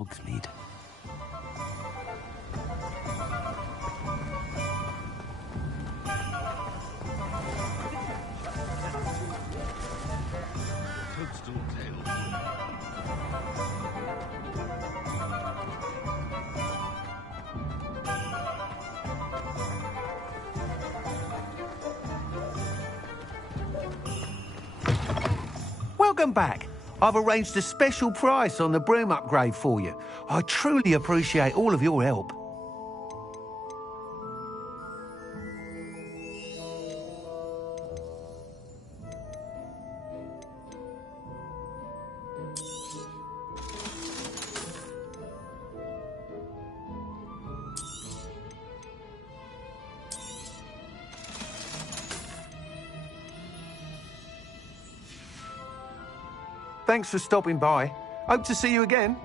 Hogsmeade. Toadstool tail. Welcome back. I've arranged a special price on the broom upgrade for you. I truly appreciate all of your help. Thanks for stopping by. Hope to see you again.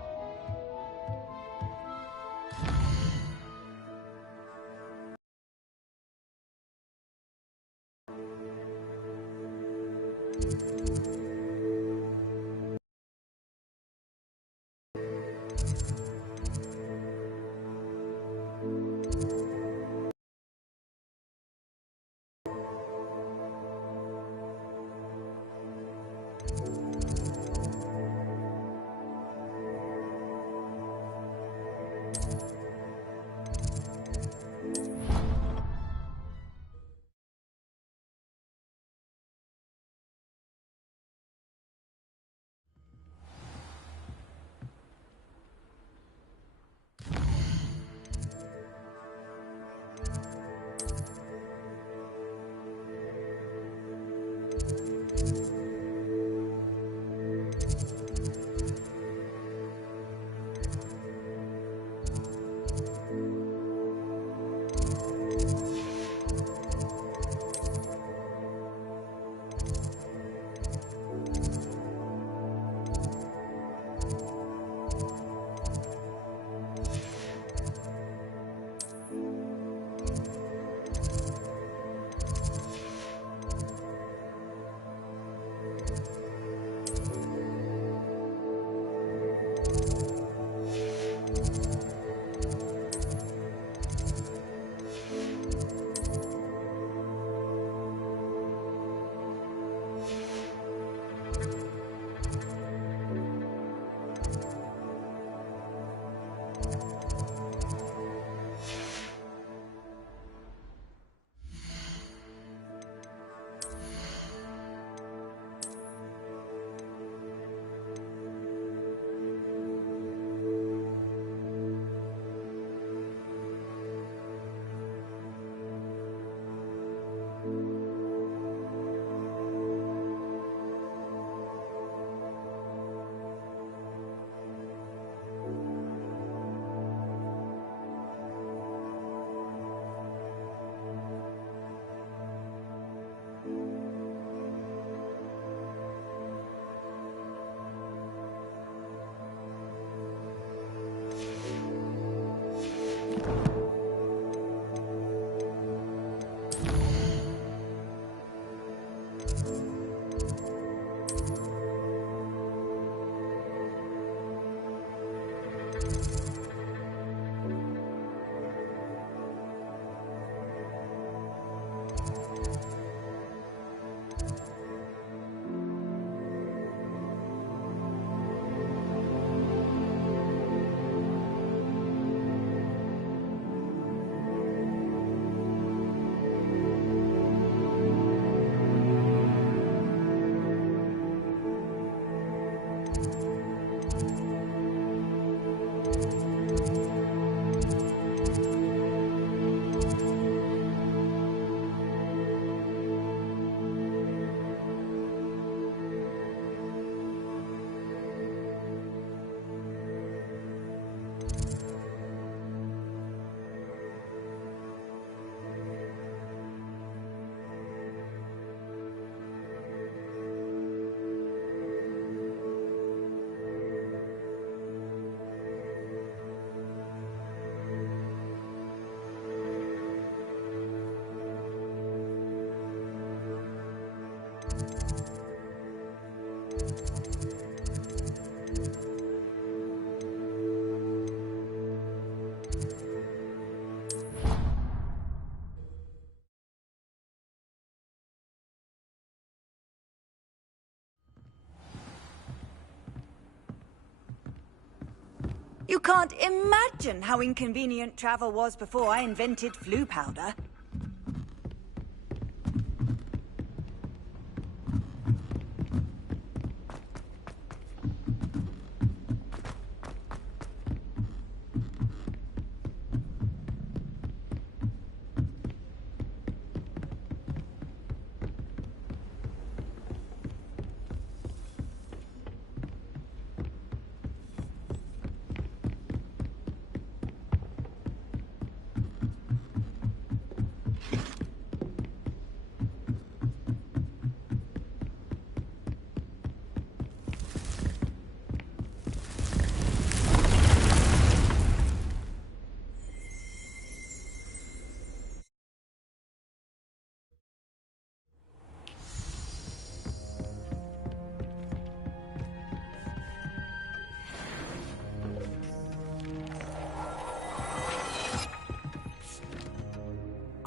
You can't imagine how inconvenient travel was before I invented flu powder.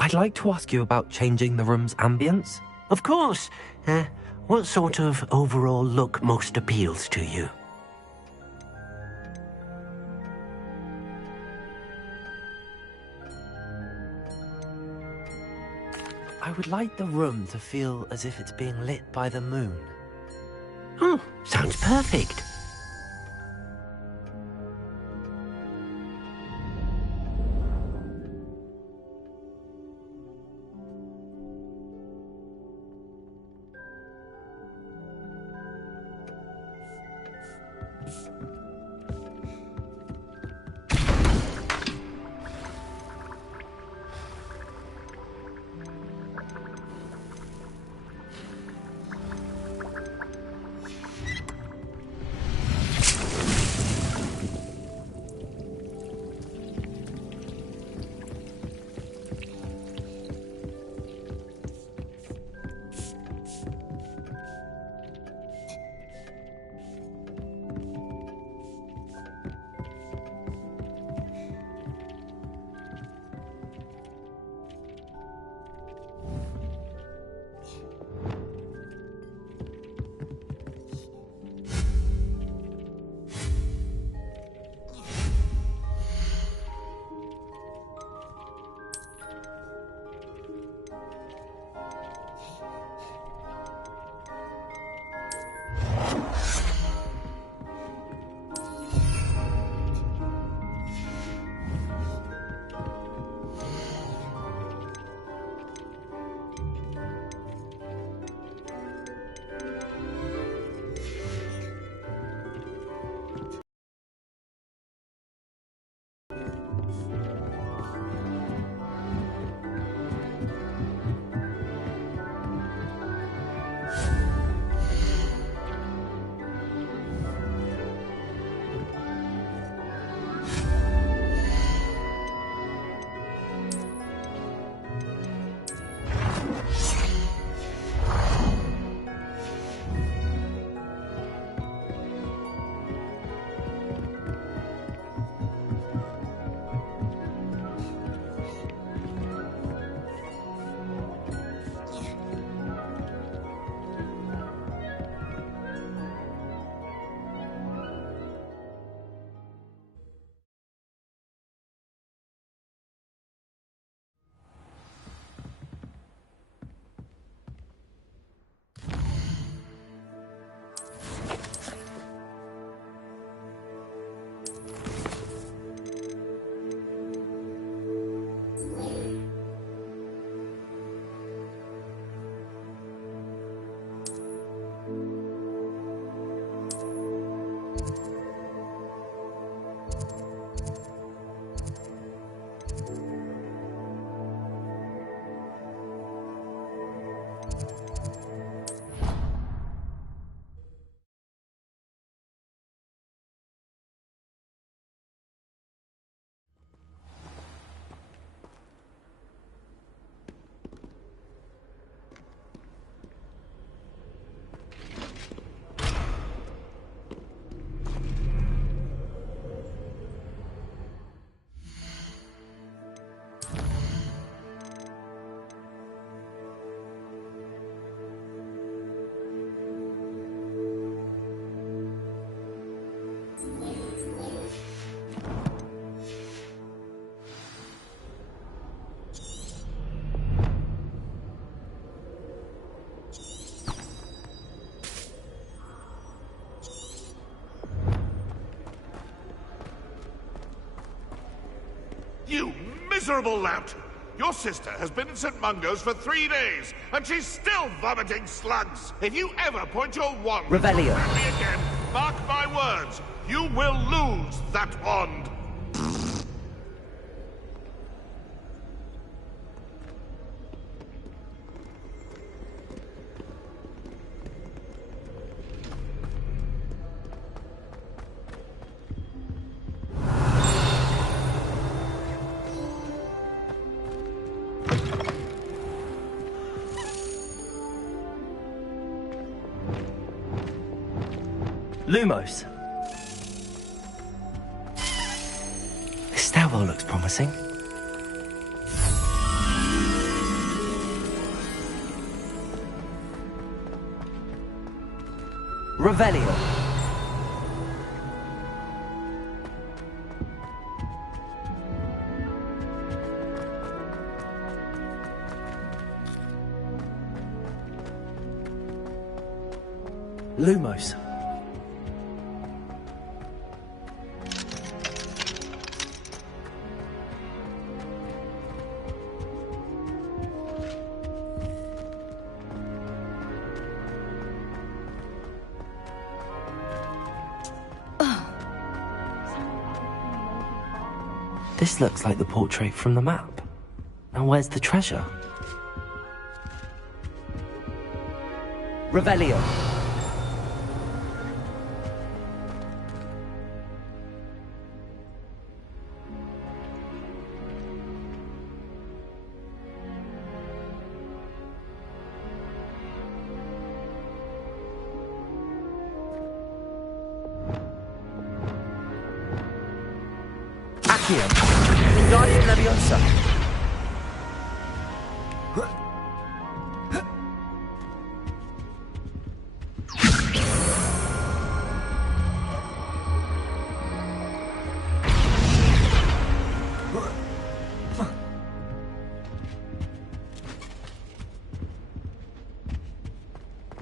I'd like to ask you about changing the room's ambience. Of course. What sort of overall look most appeals to you? I would like the room to feel as if it's being lit by the moon. Oh, sounds perfect. miserable lout! Your sister has been in St. Mungo's for 3 days, and she's still vomiting slugs! If you ever point your wand Revelio. at me again, mark my words, you will lose that wand! Lumos. This stairwell looks promising. Revelio. Lumos. This looks like the portrait from the map. Now where's the treasure? Revelio. Guardian Leviosa.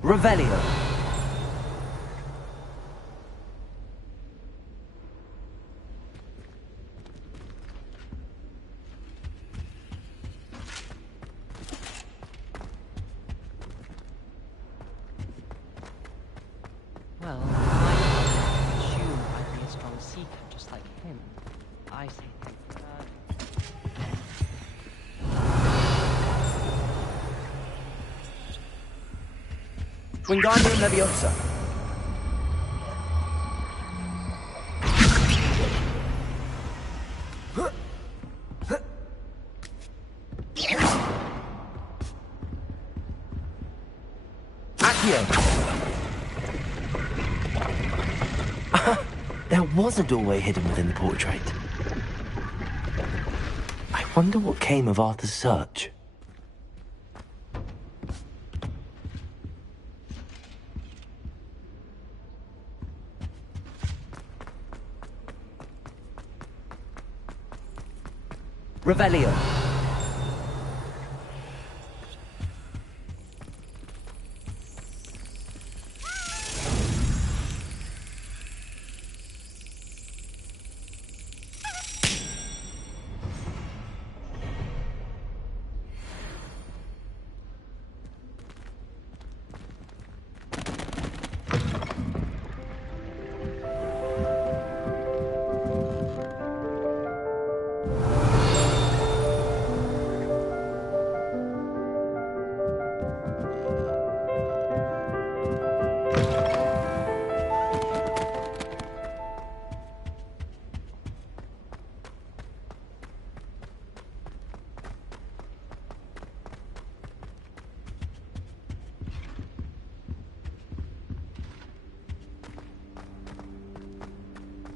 Revelio. Well, I assume I'd be a strong seeker just like him. I say Wingardium Leviosa. Accio. There was a doorway hidden within the portrait. I wonder what came of Arthur's search. Revelio.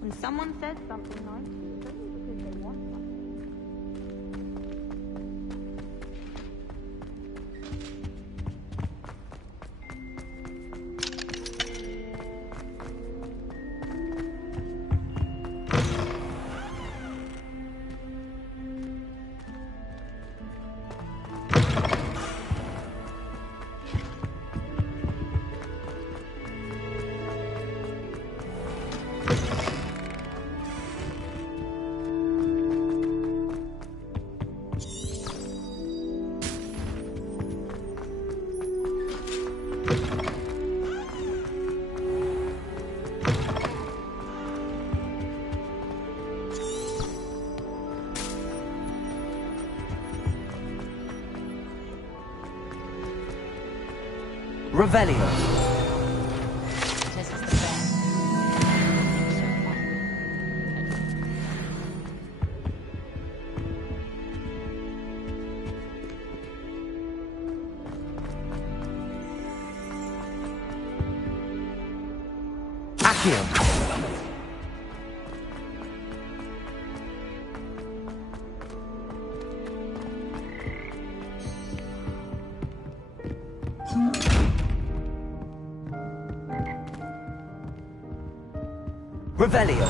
When someone says something nice to you, it's only because they want something. Revelio. Says it's the best. So fun. Accio. Revelio.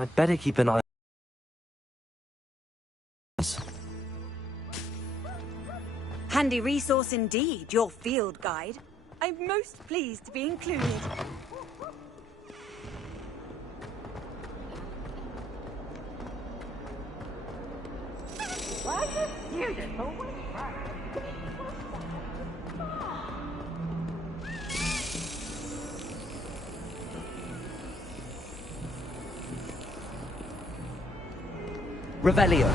I'd better keep an eye. Handy resource indeed, your field guide. I'm most pleased to be included. Revelio.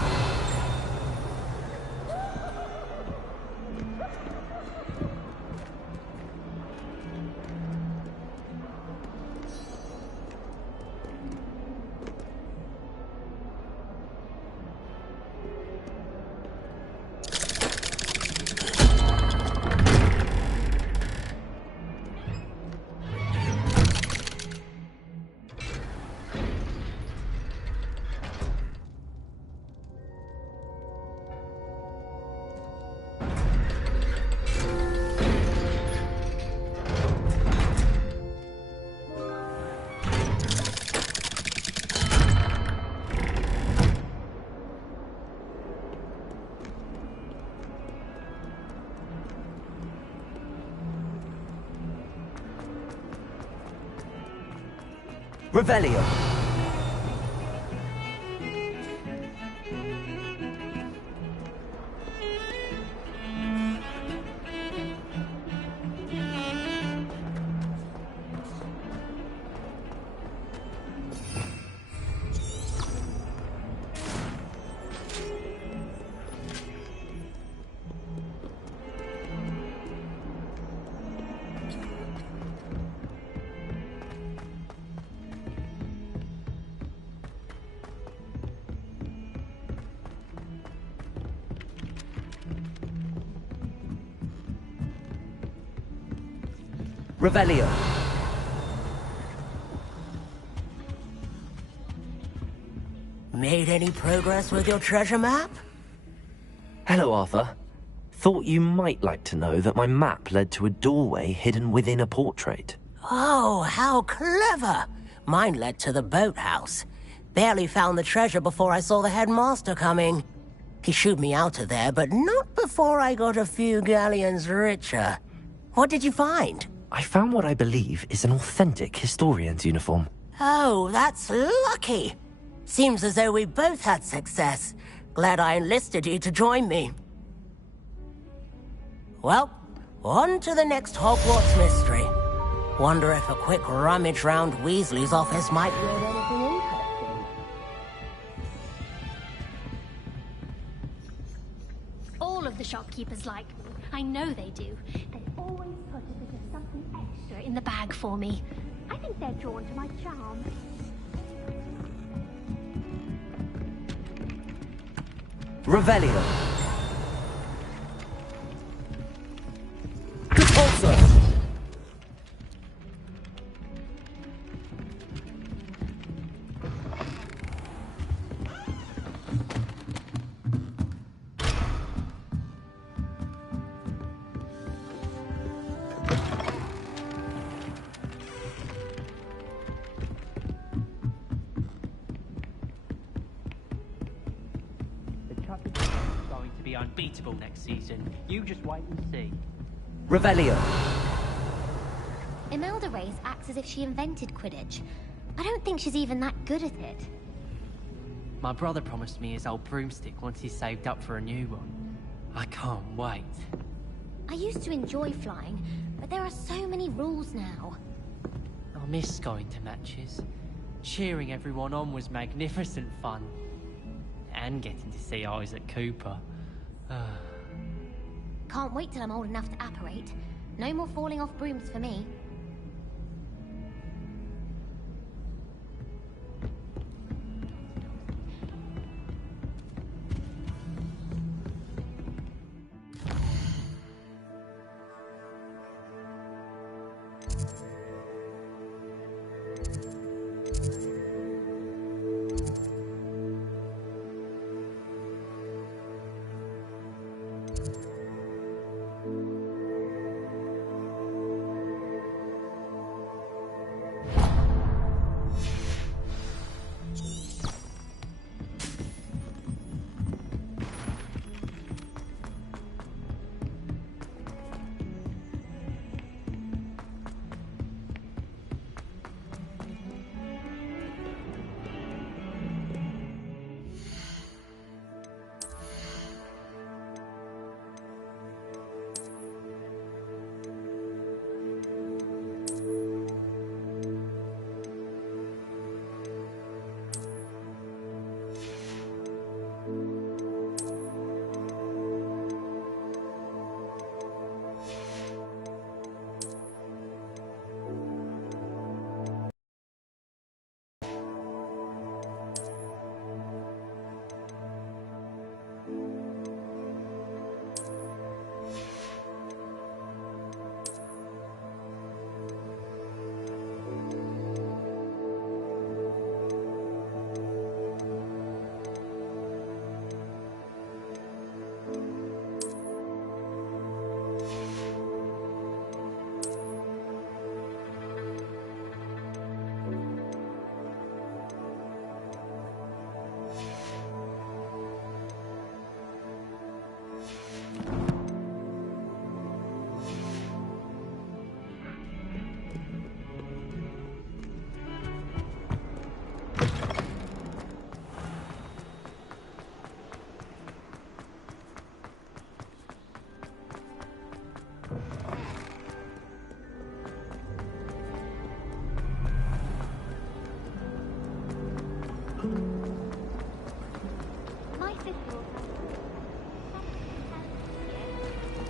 Revelio. Revelio. Made any progress with your treasure map? Hello, Arthur. Thought you might like to know that my map led to a doorway hidden within a portrait. Oh, how clever! Mine led to the boathouse. Barely found the treasure before I saw the headmaster coming. He shooed me out of there, but not before I got a few galleons richer. What did you find? I found what I believe is an authentic historian's uniform. Oh, that's lucky. Seems as though we both had success. Glad I enlisted you to join me. Well, on to the next Hogwarts mystery. Wonder if a quick rummage round Weasley's office might reveal anything interesting. All of the shopkeepers like me. I know they do. They always put a bit of something extra in the bag for me. I think they're drawn to my charm. Revelio. Going to be unbeatable next season. You just wait and see. Revelio. Imelda Reyes acts as if she invented Quidditch. I don't think she's even that good at it. My brother promised me his old broomstick once he's saved up for a new one. I can't wait. I used to enjoy flying, but there are so many rules now. I miss going to matches. Cheering everyone on was magnificent fun. And getting to see Isaac Cooper. Can't wait till I'm old enough to apparate. No more falling off brooms for me.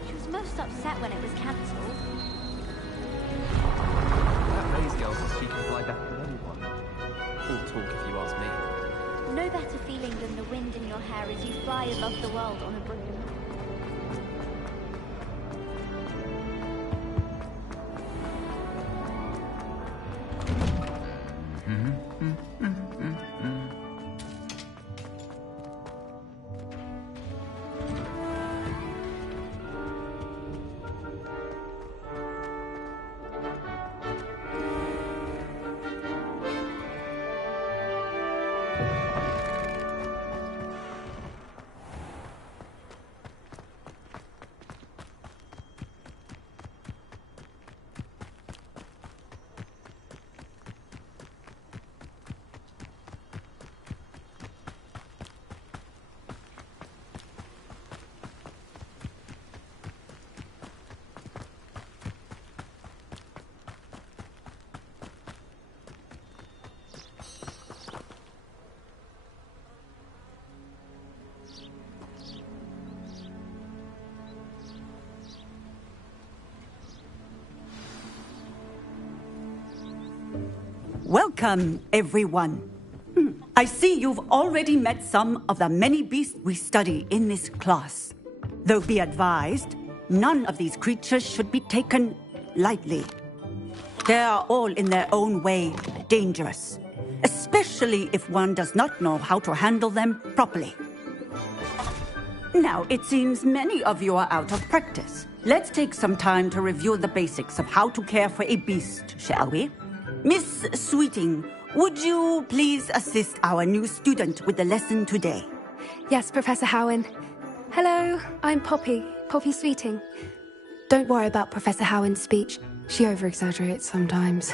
She was most upset when it was cancelled. That Reyes girl says she can fly better than anyone. All talk if you ask me. No better feeling than the wind in your hair as you fly above the world on a broom. Welcome, everyone. I see you've already met some of the many beasts we study in this class. Though be advised, none of these creatures should be taken lightly. They are all in their own way dangerous, especially if one does not know how to handle them properly. Now, it seems many of you are out of practice. Let's take some time to review the basics of how to care for a beast, shall we? Miss Sweeting, would you please assist our new student with the lesson today? Yes, Professor Howen. Hello, I'm Poppy Sweeting. Don't worry about Professor Howen's speech. She over-exaggerates sometimes.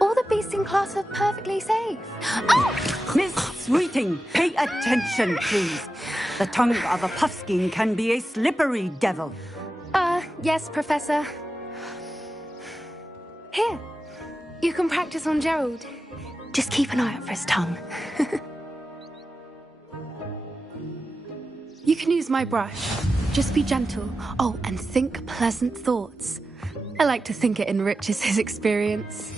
All the beasts in class are perfectly safe. Oh! Miss Sweeting, pay attention, please. The tongue of a puffskein can be a slippery devil. Yes, Professor. Here, you can practice on Gerald. Just keep an eye out for his tongue. You can use my brush. Just be gentle. Oh, and think pleasant thoughts. I like to think it enriches his experience.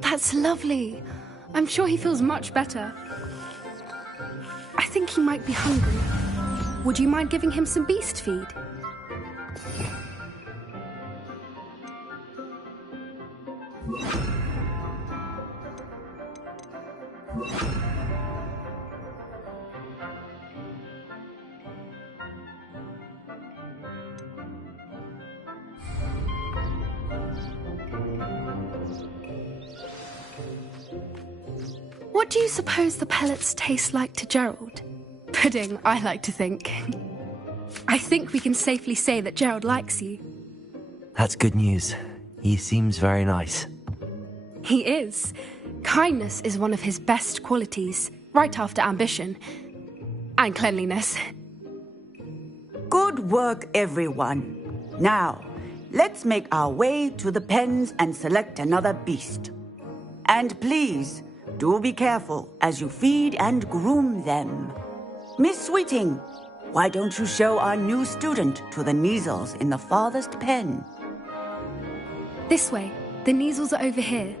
That's lovely. I'm sure he feels much better. I think he might be hungry. Would you mind giving him some beast feed? What do you suppose the pellets taste like to Gerald? Pudding, I like to think. I think we can safely say that Gerald likes you. That's good news. He seems very nice. He is. Kindness is one of his best qualities, right after ambition. And cleanliness. Good work, everyone. Now, let's make our way to the pens and select another beast. And please, do be careful as you feed and groom them. Miss Sweeting, why don't you show our new student to the Neasels in the farthest pen? This way. The Neasels are over here.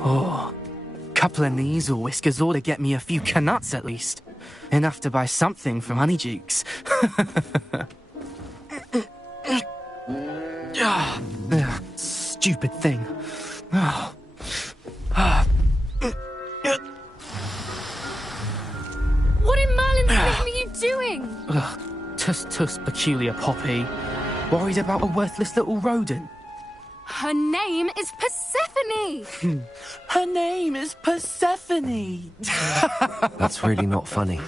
Oh, couple of Neasel whiskers ought to get me a few canuts at least. Enough to buy something from Honeydukes. Stupid thing. What in Merlin's name are you doing? Tuss, peculiar Poppy. Worried about a worthless little rodent. Her name is Persephone! Her name is Persephone! That's really not funny.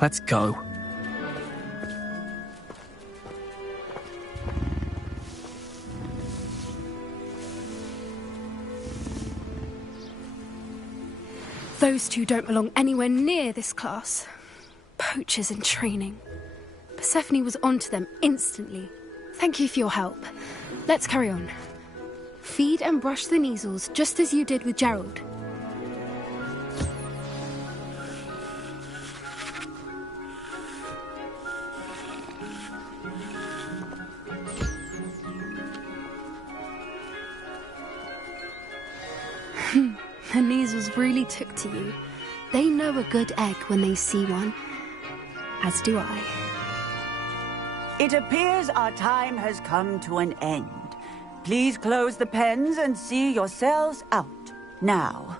Let's go. Those two don't belong anywhere near this class. Poachers in training. Persephone was onto them instantly. Thank you for your help. Let's carry on. Feed and brush the Neasels just as you did with Gerald. The Neasels really took to you. They know a good egg when they see one. As do I. It appears our time has come to an end. Please close the pens and see yourselves out. Now,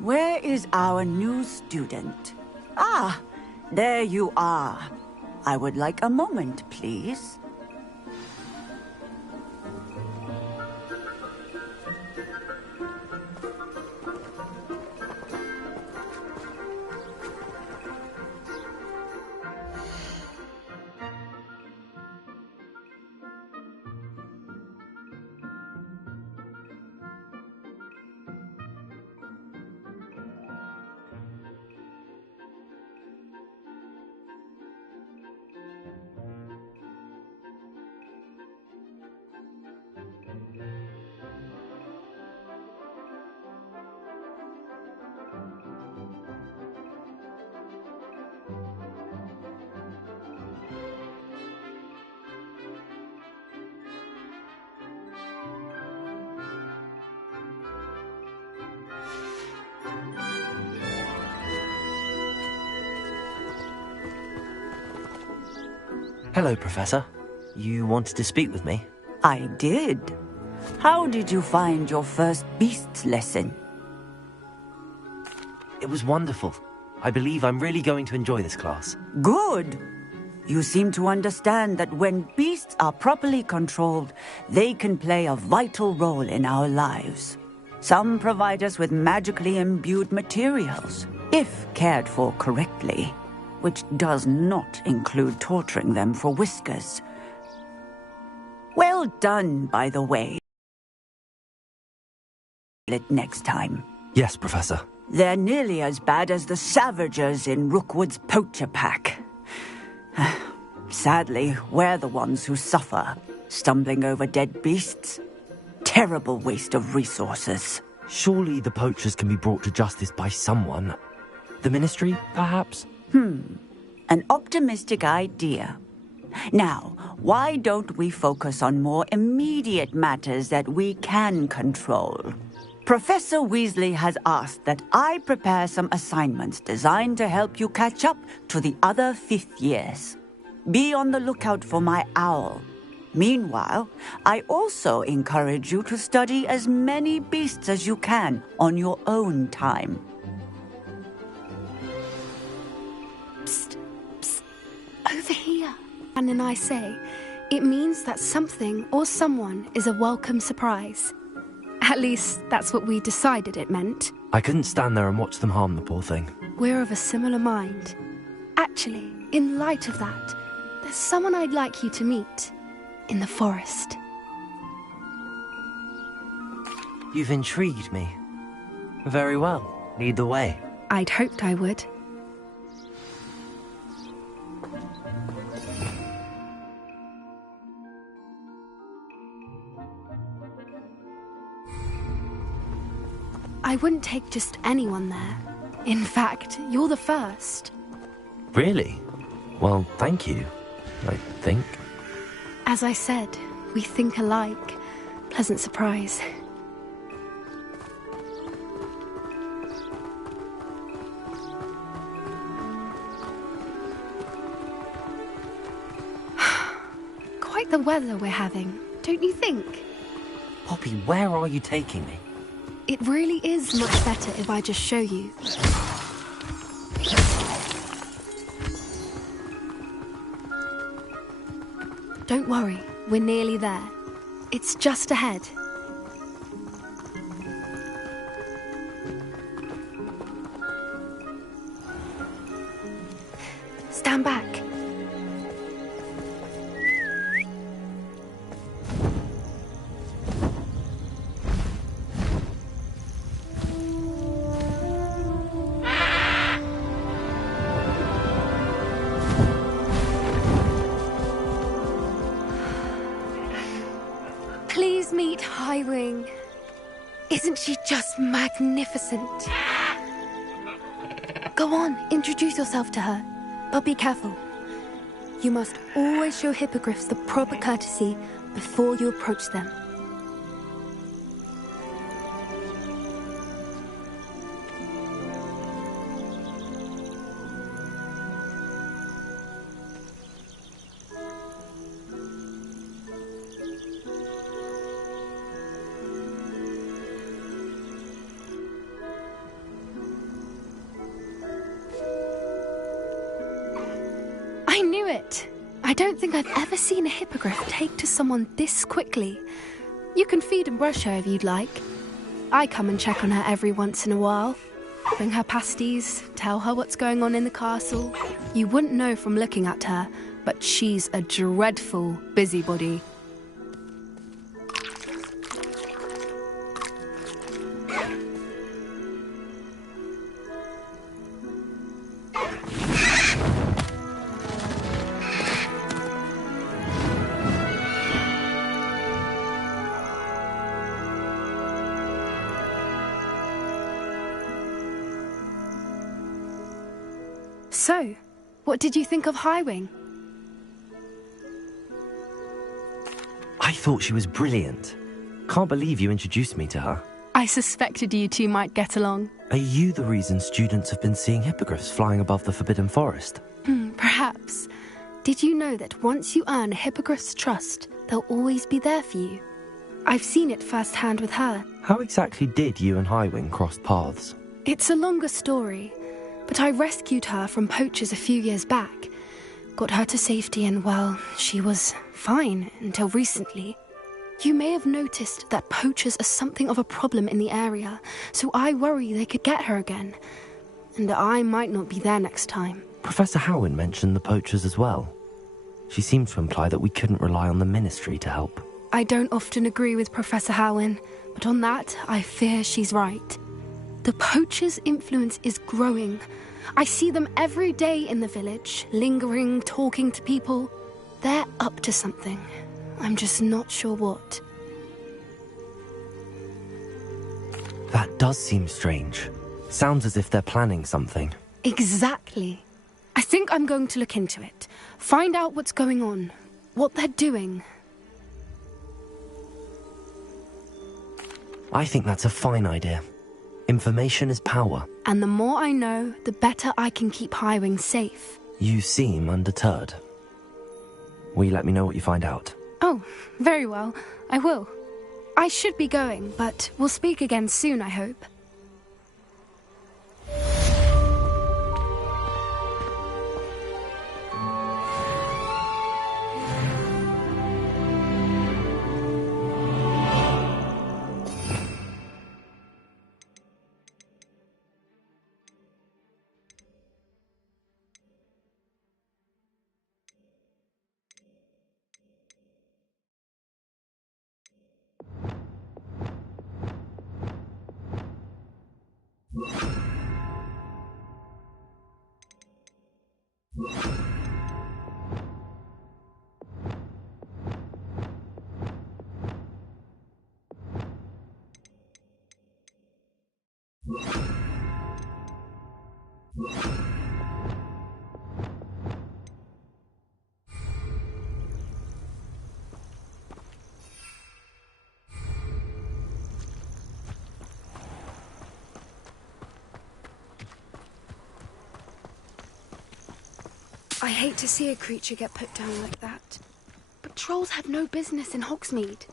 where is our new student? Ah, there you are. I would like a moment, please. Hello, Professor. You wanted to speak with me? I did. How did you find your first beasts lesson? It was wonderful. I believe I'm really going to enjoy this class. Good. You seem to understand that when beasts are properly controlled, they can play a vital role in our lives. Some provide us with magically imbued materials, if cared for correctly, which does not include torturing them for whiskers. Well done, by the way. It next time. Yes, Professor. They're nearly as bad as the Savagers in Rookwood's poacher pack. Sadly, we're the ones who suffer, stumbling over dead beasts. Terrible waste of resources. Surely the poachers can be brought to justice by someone. The Ministry, perhaps? An optimistic idea. Now, why don't we focus on more immediate matters that we can control? Professor Weasley has asked that I prepare some assignments designed to help you catch up to the other 5th years. Be on the lookout for my owl. Meanwhile, I also encourage you to study as many beasts as you can on your own time. Psst, psst, over here. Anne and I say, it means that something or someone is a welcome surprise. At least, that's what we decided it meant. I couldn't stand there and watch them harm the poor thing. We're of a similar mind. Actually, in light of that, there's someone I'd like you to meet. In the forest. You've intrigued me. Very well. Lead the way. I'd hoped I would. I wouldn't take just anyone there. In fact, you're the first. Really? Well, thank you, I think. As I said, we think alike. Pleasant surprise. Quite the weather we're having, don't you think? Poppy, where are you taking me? It really is much better if I just show you. Don't worry, we're nearly there. It's just ahead. Stand back. Please meet Highwing. Isn't she just magnificent? Go on, introduce yourself to her. But be careful. You must always show hippogriffs the proper courtesy before you approach them. I knew it! I don't think I've ever seen a hippogriff take to someone this quickly. You can feed and brush her if you'd like. I come and check on her every once in a while. Bring her pasties, tell her what's going on in the castle. You wouldn't know from looking at her, but she's a dreadful busybody. So, what did you think of Highwing? I thought she was brilliant. Can't believe you introduced me to her. I suspected you two might get along. Are you the reason students have been seeing hippogriffs flying above the Forbidden Forest? Perhaps. Did you know that once you earn a hippogriff's trust, they'll always be there for you? I've seen it firsthand with her. How exactly did you and Highwing cross paths? It's a longer story, but I rescued her from poachers a few years back. Got her to safety and, well, she was fine until recently. You may have noticed that poachers are something of a problem in the area, so I worry they could get her again. And I might not be there next time. Professor Howin mentioned the poachers as well. She seemed to imply that we couldn't rely on the Ministry to help. I don't often agree with Professor Howin, but on that, I fear she's right. The poachers' influence is growing. I see them every day in the village, lingering, talking to people. They're up to something. I'm just not sure what. That does seem strange. Sounds as if they're planning something. Exactly. I think I'm going to look into it. Find out what's going on, what they're doing. I think that's a fine idea. Information is power. And the more I know, the better I can keep Highwing safe. You seem undeterred. Will you let me know what you find out? Oh, very well. I will. I should be going, but we'll speak again soon, I hope. I hate to see a creature get put down like that. But trolls have no business in Hogsmeade.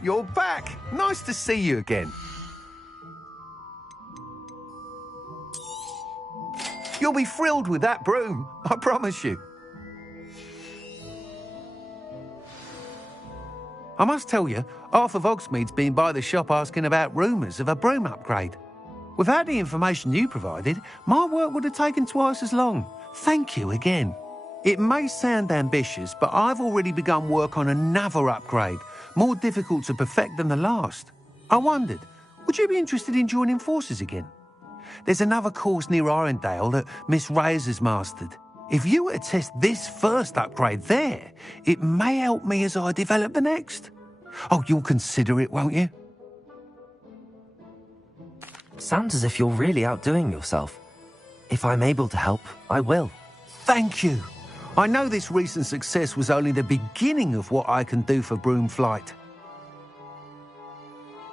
You're back. Nice to see you again. You'll be thrilled with that broom, I promise you. I must tell you, half of Hogsmeade's been by the shop asking about rumours of a broom upgrade. Without the information you provided, my work would have taken twice as long. Thank you again. It may sound ambitious, but I've already begun work on another upgrade, more difficult to perfect than the last. I wondered, would you be interested in joining forces again? There's another course near Arendelle that Miss Reyes has mastered. If you were to test this first upgrade there, it may help me as I develop the next. Oh, you'll consider it, won't you? Sounds as if you're really outdoing yourself. If I'm able to help, I will. Thank you. I know this recent success was only the beginning of what I can do for Broomflight.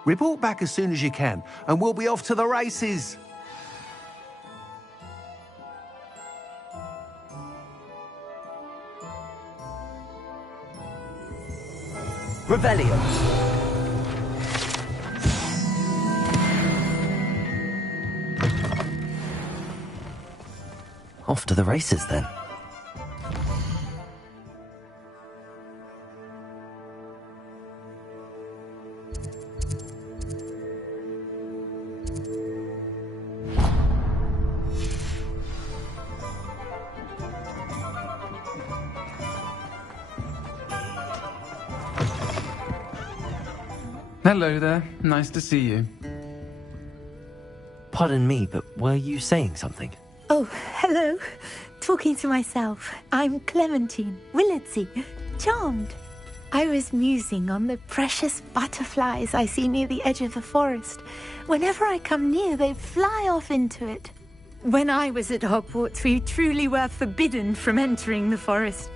Report back as soon as you can, and we'll be off to the races. Revelio. Off to the races then. Hello there. Nice to see you. Pardon me, but were you saying something? Oh, hello. Talking to myself. I'm Clementine Willardsey. Charmed. I was musing on the precious butterflies I see near the edge of the forest. Whenever I come near, they fly off into it. When I was at Hogwarts, we truly were forbidden from entering the forest.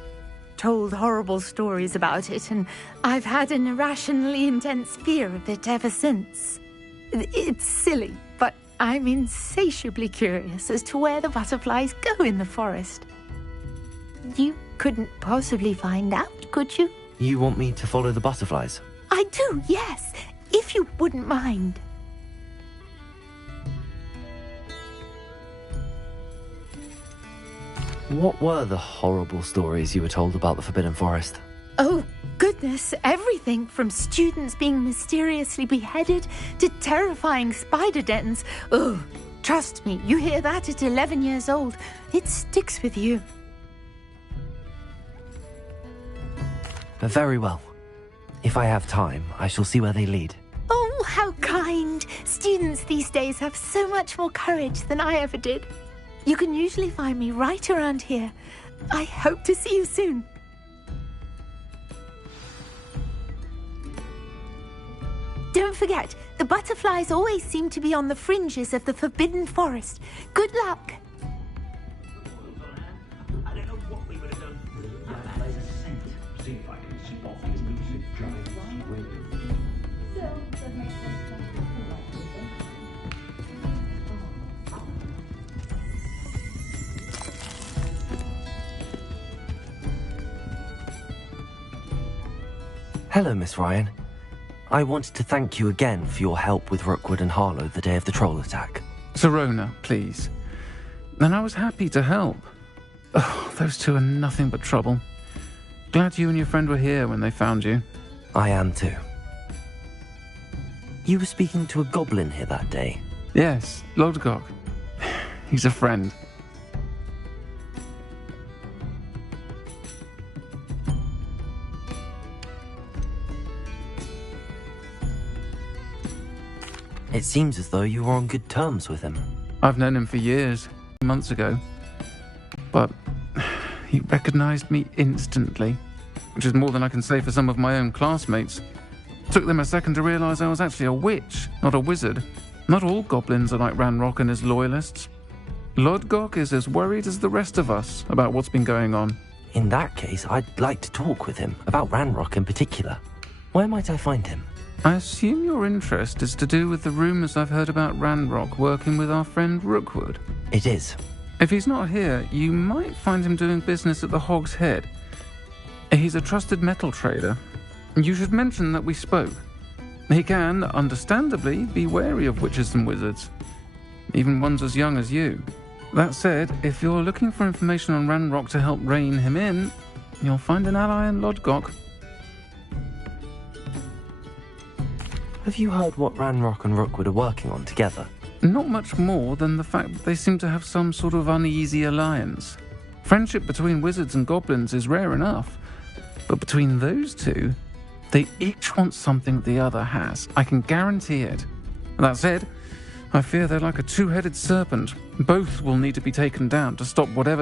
Told horrible stories about it, and I've had an irrationally intense fear of it ever since. It's silly, but I'm insatiably curious as to where the butterflies go in the forest. You couldn't possibly find out, could you? You want me to follow the butterflies? I do, yes, if you wouldn't mind. What were the horrible stories you were told about the Forbidden Forest? Oh, goodness, everything from students being mysteriously beheaded to terrifying spider dens. Oh, trust me, you hear that at 11 years old. It sticks with you. Very well. If I have time, I shall see where they lead. Oh, how kind. Students these days have so much more courage than I ever did. You can usually find me right around here. I hope to see you soon. Don't forget, the butterflies always seem to be on the fringes of the Forbidden Forest. Good luck. I don't know what we would have done. There's a scent. See if I can spot the elusive giant's Hello, Miss Ryan. I wanted to thank you again for your help with Rookwood and Harlow the day of the troll attack. Serona, please. And I was happy to help. Oh, those two are nothing but trouble. Glad you and your friend were here when they found you. I am too. You were speaking to a goblin here that day? Yes, Lodgok. He's a friend. It seems as though you were on good terms with him. I've known him for years, months ago. But he recognized me instantly, which is more than I can say for some of my own classmates. Took them a second to realize I was actually a witch, not a wizard. Not all goblins are like Ranrock and his loyalists. Lodgok is as worried as the rest of us about what's been going on. In that case, I'd like to talk with him, about Ranrock in particular. Where might I find him? I assume your interest is to do with the rumors I've heard about Ranrock working with our friend Rookwood. It is. If he's not here, you might find him doing business at the Hog's Head. He's a trusted metal trader. You should mention that we spoke. He can, understandably, be wary of witches and wizards, even ones as young as you. That said, if you're looking for information on Ranrock to help rein him in, you'll find an ally in Lodgok. Have you heard what Ranrock and Rookwood are working on together? Not much more than the fact that they seem to have some sort of uneasy alliance. Friendship between wizards and goblins is rare enough, but between those two, they each want something the other has. I can guarantee it. That said, I fear they're like a two-headed serpent. Both will need to be taken down to stop whatever